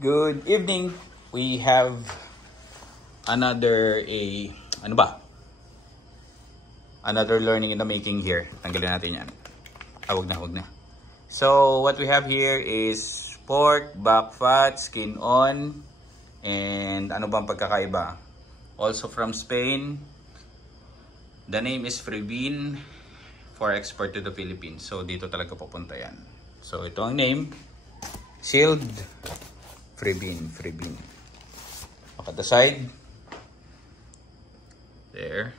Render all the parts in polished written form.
Good evening. We have another Another learning in the making here. Tanggalin natin yan. Wag na. So, what we have here is pork, back fat, skin on, and ano bang pagkakaiba? Also from Spain. The name is Freebin for export to the Philippines. So, dito talaga pupunta yan. So, ito ang name. Sealed Freebin. Look at the side. There.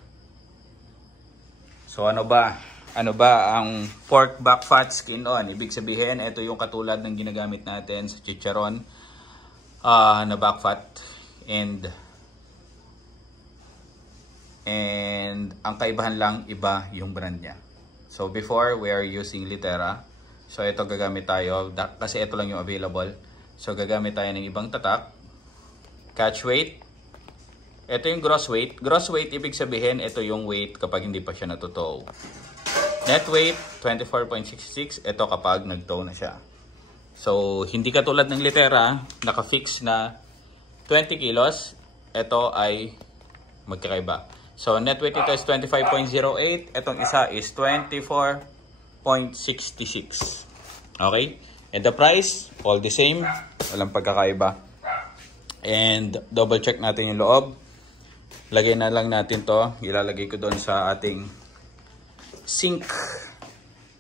So, ano ba ang pork back fat skin on? Ibig sabihin, ito yung katulad ng ginagamit natin sa chicharon na back fat. And ang kaibahan lang, iba yung brand niya. So, before, we are using Litera. So, ito gagamit tayo kasi ito lang yung available. So, gagamit tayo ng ibang tatak. Catch weight. Ito yung gross weight. Gross weight, ibig sabihin, ito yung weight kapag hindi pa siya natutow. Net weight, 24.66. Ito kapag nagtow na siya. So, hindi katulad ng Litera, naka-fix na 20 kilos. Ito ay magkakaiba. So, net weight ito is 25.08. Itong isa is 24.66. Okay? And the price, all the same. Walang pagkakaiba. And double check natin yung loob. Lagay na lang natin to. Ilalagay ko doon sa ating sink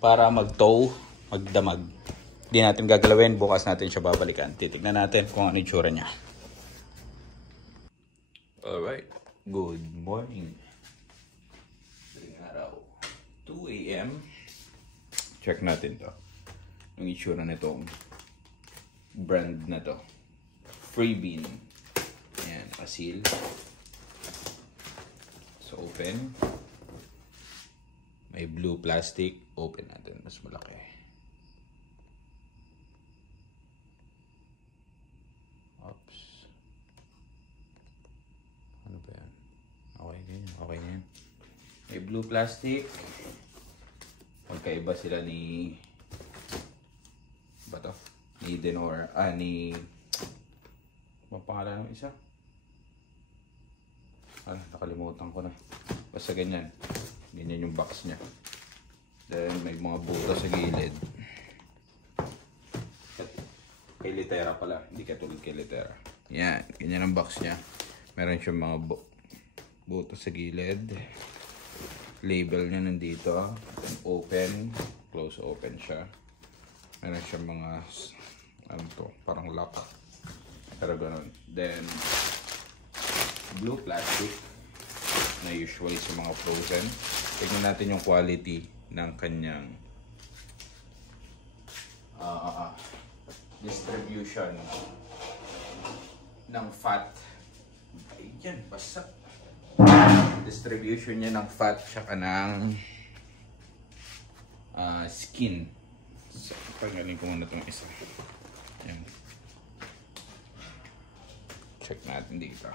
para mag-tow, magdamag. Hindi natin gagalawin. Bukas natin siya babalikan. Titignan natin kung ano yung tsura niya. Alright. Good morning. Daling araw. 2 a.m. Check natin to. Yung itsura nitong brand na to. Freebin. Ayan, nakasil. So, open. May blue plastic. Open natin. Mas malaki. Oops. Ano ba yan? Okay yan. May blue plastic. Magkaiba sila ni ni Denor, ni ang pangalan ng isa? Nakalimutan ko na. Basta ganyan yung box niya. Then may mga buto sa gilid. Kay Litera pala, hindi katulad kay Litera. Yan, ganyan ang box niya. Meron siyang mga buto sa gilid. Label niya nandito. Then open, close open siya. Meron siyang mga parang lock. Pero ganun. Then blue plastic na usually sa mga frozen. Tignan natin yung quality ng kanyang distribution ng fat. Ayan, basta. Distribution niya ng fat tsaka ng skin. So, pagaling ko muna itong isa. Ayan. Check natin dito.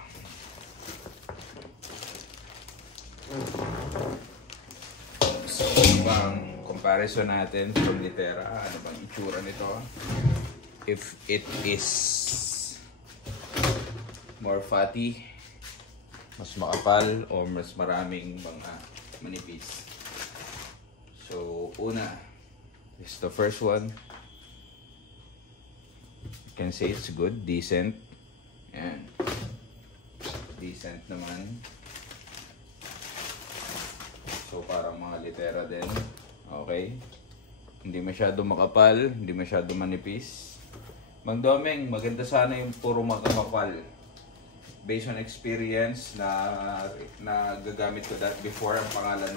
So, ano bang comparison natin from Litera? Ano bang itsura nito? If it is more fatty, mas makapal, o mas maraming mga manipis. So, una, this is the first one. You can say it's good, decent. Ayan. Decent naman. So, parang mga Litera din. Okay. Hindi masyado makapal, hindi masyado manipis. Mang Domeng, maganda sana yung puro makapal. Based on experience na gagamit ko that before, ang pangalan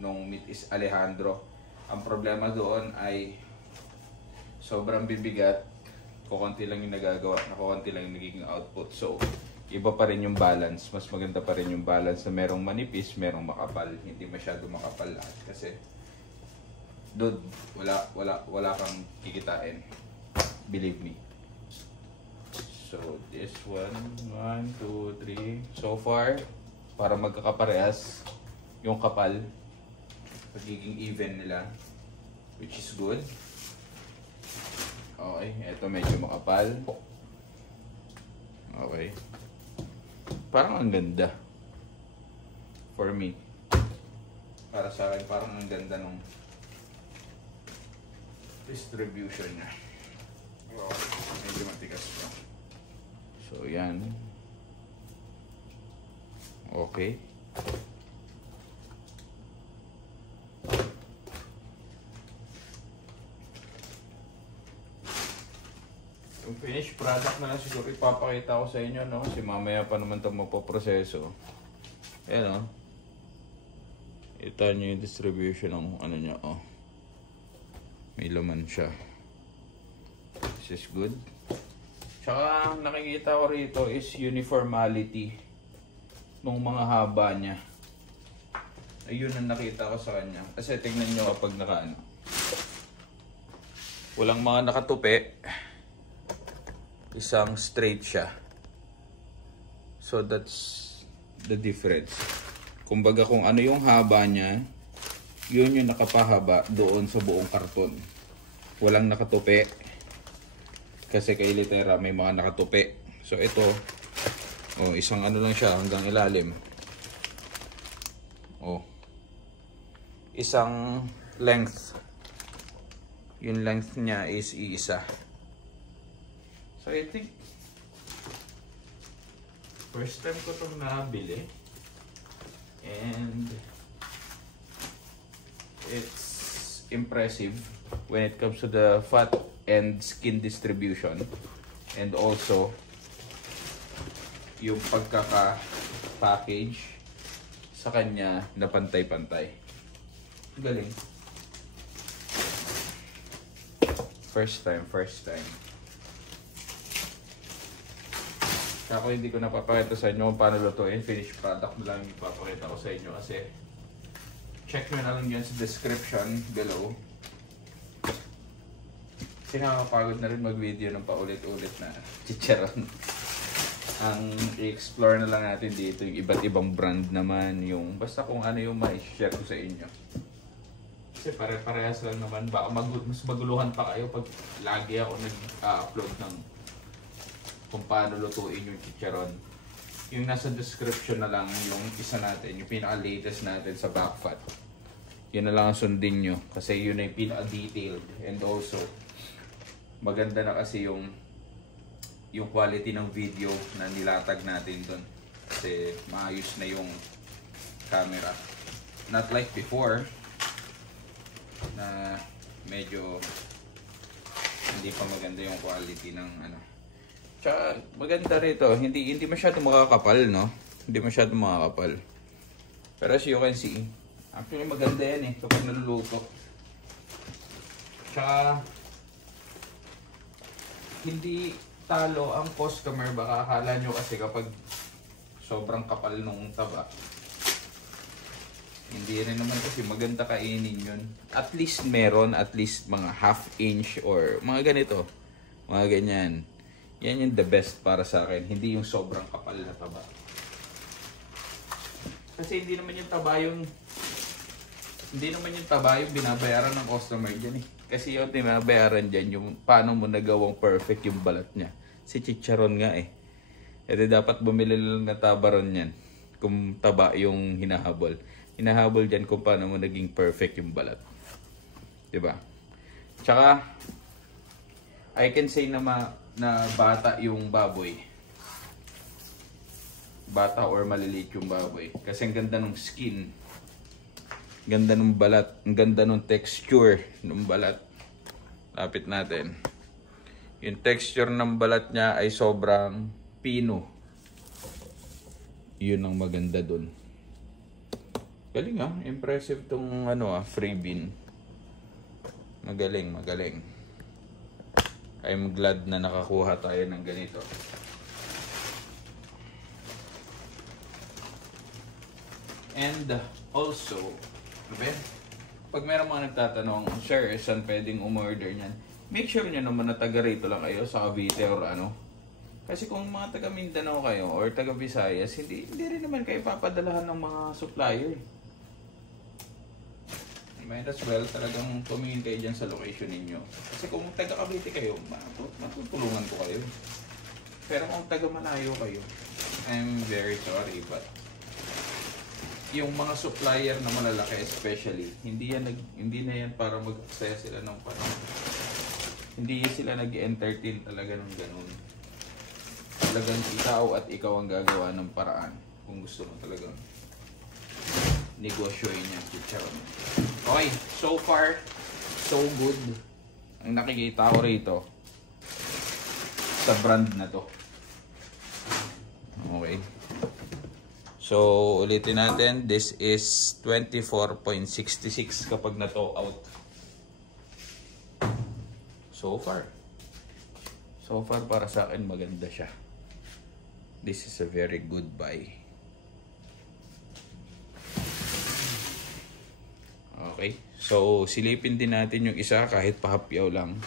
nung meat is Alejandro. Ang problema doon ay sobrang bibigat, kukunti lang yung nagagawa, kukunti lang yung nagiging output. So, iba pa rin yung balance. Mas maganda pa rin yung balance na merong manipis, merong makapal. Hindi masyado makapal lahat kasi dude, wala kang kikitain. Believe me. So, this one, 1, 2, 3. So far, para magkakaparehas yung kapal, pagiging even nila, which is good. Okay, ito medyo makapal. Okay. Parang ang ganda. For me. Para sa akin, parang ang ganda nung distribution niya. Oh, medyo matigas pa. So, yan. Okay. Yung finished product na lang siguro ipapakita ko sa inyo, no? Kasi mamaya pa naman ito mapoproseso. Ayan, o. Ito nyo yung distribution ng ano nyo, oh. May laman siya. This is good. Tsaka nakikita ko rito is uniformity ng mga haba niya. Ayun ang nakita ko sa kanya. Kasi tingnan nyo kapag nakaano. Walang mga nakatupi. Isang straight siya. So that's the difference. Kumbaga kung ano yung haba niya, yun yung nakapahaba doon sa buong karton. Walang nakatupi. Kasi kay Litera may mga nakatupi. So ito, oh, isang ano lang siya hanggang ilalim. Oh. Isang length. Yung length niya is iisa. So I think first time ko itong nabili. And it's impressive when it comes to the fat and skin distribution, and also yung pagkaka-package sa kanya na pantay-pantay. Galing. First time. Ako hindi ko napapakita sa inyo kung paano lutuin. Finished product na lang yung ipapakita ko sa inyo kasi check nyo na lang yan sa description below. Kasi nakakapagod na rin mag-video ng paulit-ulit na chicharon. Ang i-explore na lang natin dito yung iba't ibang brand naman, yung basta kung ano yung ma-share ko sa inyo. Kasi pare-parehas lang naman, baka mas maguluhan pa kayo pag lagi ako nag-upload ng kung paano lutuin yung chicharon. Yung nasa description na lang yung isa natin, yung pinaka-latest natin sa backfat. Yun na lang ang sundin nyo kasi yun na yung pinaka-detailed, and also maganda na kasi yung quality ng video na nilatag natin doon kasi maayos na yung camera, not like before na medyo hindi pa maganda yung quality ng ano. Tsaka maganda rito, hindi masyado makakapal, no? Hindi masyado makakapal, pero as you can see, actually maganda yan kapag naluluto. Tsaka hindi talo ang customer. Baka akala nyo kasi kapag sobrang kapal nung taba, hindi rin naman kasi maganda kainin yun. At least meron, at least mga half inch or mga ganito, mga ganyan. Yan yung the best para sa akin, hindi yung sobrang kapal na taba. Kasi hindi naman yung taba yung binabayaran ng customer dyan eh. Kasi yung binabayaran dyan yung paano mo nagawang perfect yung balat niya. Si chicharon nga eh. E dapat bumili lang na tabaron yan kung taba yung hinahabol. Hinahabol dyan kung paano mo naging perfect yung balat. Diba? Tsaka, I can say na bata yung baboy. Bata or maliliit yung baboy. Kasi ang ganda ng skin. Ganda ng balat. Ang ganda ng texture ng balat. Lapit natin. Yung texture ng balat niya ay sobrang pino. Yun ang maganda dun. Galing ah. Impressive tong free bean. Magaling. I'm glad na nakakuha tayo ng ganito. And also, pag meron mga nagtatanong, sir, saan pwedeng umorder niyan? Make sure nyo naman na taga rito lang kayo sa Cavite or ano. Kasi kung mga taga Mindanao kayo or taga Visayas, hindi rin naman kayo papadalahan ng mga supplier. Might as well talagang tumingin kayo dyan sa location ninyo. Kasi kung taga Cavite kayo, matutulungan ko kayo. Pero kung taga Malayo kayo, I'm very sorry, but yung mga supplier na malalaki especially, hindi na yan para mag-aksaya sila ng panahon. Hindi sila nag-entertain talaga ng ganun. Talagang ikaw ang gagawa ng paraan kung gusto mo talagang negosyoin niya chicharon. Okay, so far so good. Ang nakikita ko rito sa brand na to. Okay. So ulitin natin, this is 24.66 kapag na-tow out. So far para sa akin maganda siya. This is a very good buy. Okay, so silipin din natin yung isa kahit pahapyaw lang.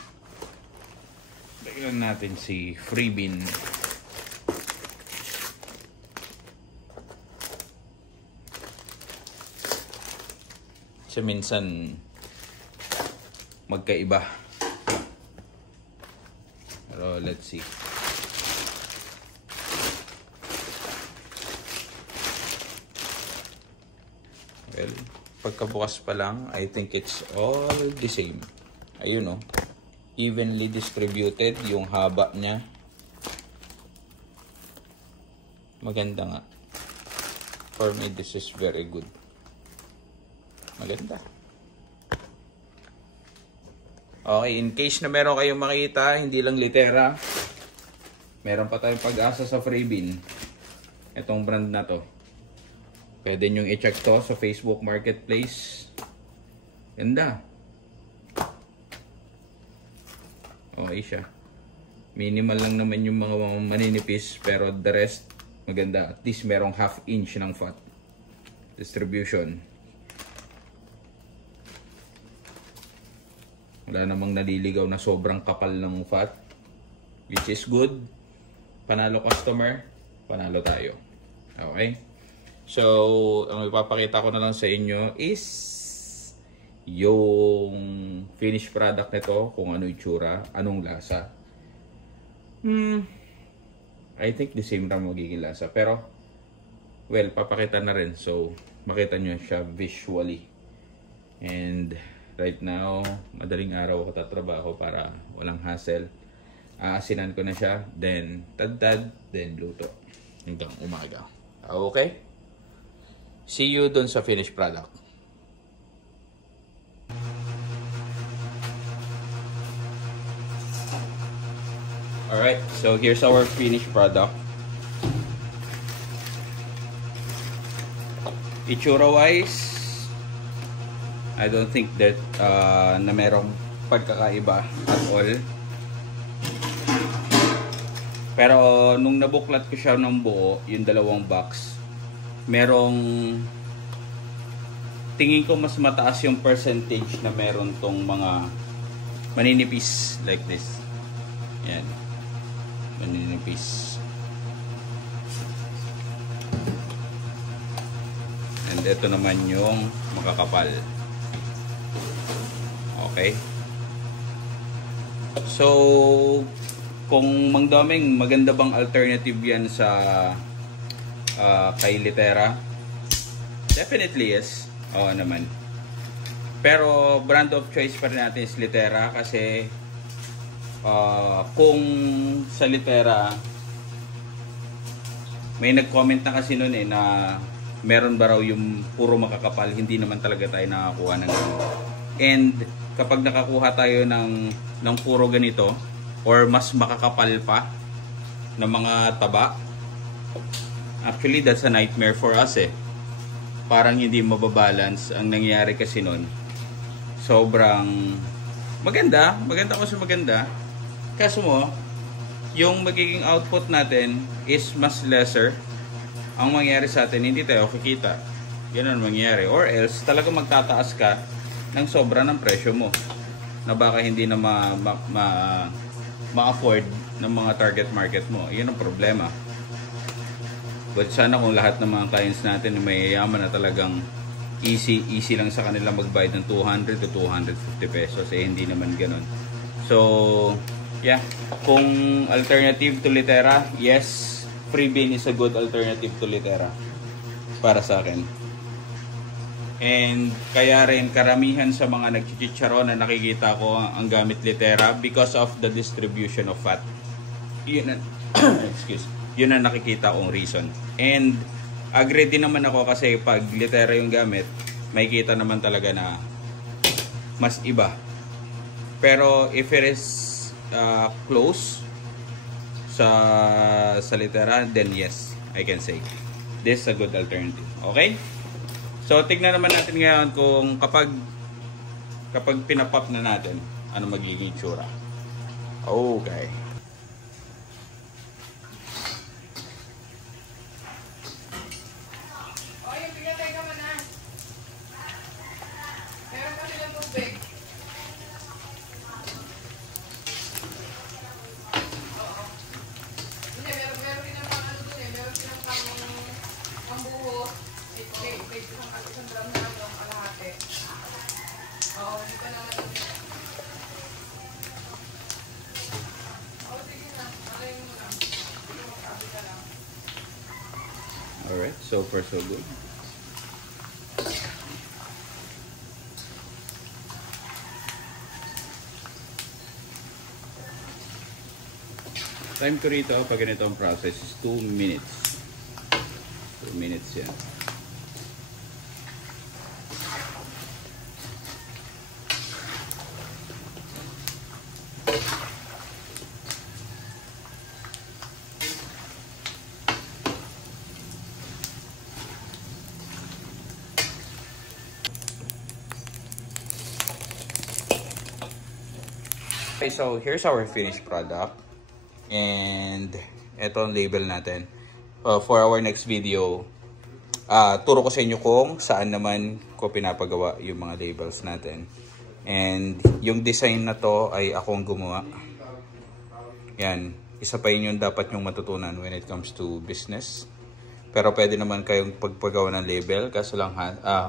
Bigyan natin si Freebin. Kasi minsan magkaiba. Pero let's see. Well, pagkabukas pa lang, I think it's all the same. Ayun, oh. Evenly distributed yung haba niya. Maganda nga. For me, this is very good. Maganda. Okay, in case na meron kayong makita, hindi lang litera, meron pa tayong pag-asa sa Freebin. Itong brand na to. Pwede nyo i-check to sa Facebook Marketplace. Ganda. Okay siya. Minimal lang naman yung mga maninipis, pero the rest maganda. At least merong half inch ng fat distribution. Wala namang naliligaw na sobrang kapal ng fat, which is good. Panalo customer, panalo tayo. Okay? So, ang ipapakita ko na lang sa inyo is yung finished product nito, kung ano itsura, anong lasa. I think the same lang magiging lasa. Pero, well, papakita na rin. So, makita nyo siya visually. And right now, madaling araw ako tatrabaho para walang hassle. Aasinan ko na siya, then tad-tad, then luto. Hanggang umaga. Okay? See you dun sa finished product. Alright, so here's our finished product. Itsura-wise, I don't think that na merong pagkakaiba at all. Pero nung nabuklat ko siya ng buo, yung dalawang box, merong tingin ko mas mataas yung percentage na meron tong mga maninipis like this. Yan. Maninipis. And ito naman yung makakapal. Okay. So, kung Mang Domeng, maganda bang alternative yan sa kay Litera? Definitely yes. Oo naman. Pero brand of choice pa rin natin is Litera kasi kung sa Litera may nag-comment na kasi noon na meron ba raw yung puro makakapal, hindi naman talaga tayo nakakuha ng ganito. And kapag nakakuha tayo ng puro ganito or mas makakapal pa ng mga taba, actually that's a nightmare for us eh. Parang hindi mababalance. Ang nangyayari kasi nun, sobrang maganda kasi maganda. Kaso mo, yung magiging output natin is mas lesser. Ang mangyayari sa atin, hindi tayo kikita. Ganun mangyayari. Or else, talagang magtataas ka ng sobra ng presyo mo na baka hindi na ma-afford ng mga target market mo. Yun ang problema. But sana kung lahat ng mga clients natin may yayaman na talagang easy lang sa kanila magbayad ng 200 to 250 pesos, eh hindi naman ganun. So Yeah, kung alternative to Litera, yes, Freebin is a good alternative to Litera para sa akin. And kaya rin karamihan sa mga nagchichicharon na nakikita ko ang gamit Litera because of the distribution of fat. Yun ang, yun ang nakikita kong reason. And agree din naman ako kasi pag Litera yung gamit, makikita naman talaga na mas iba. Pero if it is close sa Litera, then yes, I can say this is a good alternative. Okay? So tignan naman natin ngayon kung kapag pinapop na natin, ano magiging itsura. Okay. Alright, so far so good. Time ko rito pag ganito ang process is 2 minutes. 2 minutes yan. Okay, so here's our finished product. And ito ang label natin. For our next video, turo ko sa inyo kung saan naman ko pinapagawa yung mga labels natin. And yung design na to ay akong gumawa. Yan, isa pa yun yung dapat yung matutunan when it comes to business. Pero pwede naman kayong pagpagawa ng label, kaso lang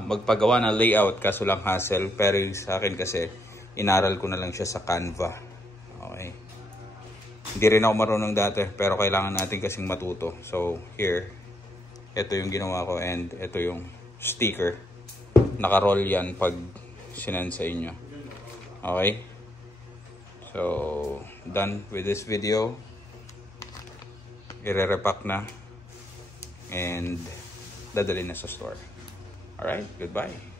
magpagawa ng layout, kaso lang hassle. Pero sa akin kasi, inaral ko na lang siya sa Canva. Okay. Hindi rin ako marunong dati, pero kailangan natin kasing matuto. So, here, ito yung ginawa ko and ito yung sticker. Naka-roll yan pag sinend sa inyo. Okay? So, done with this video. Ire-repack na. And dadalhin na sa store. Alright, goodbye.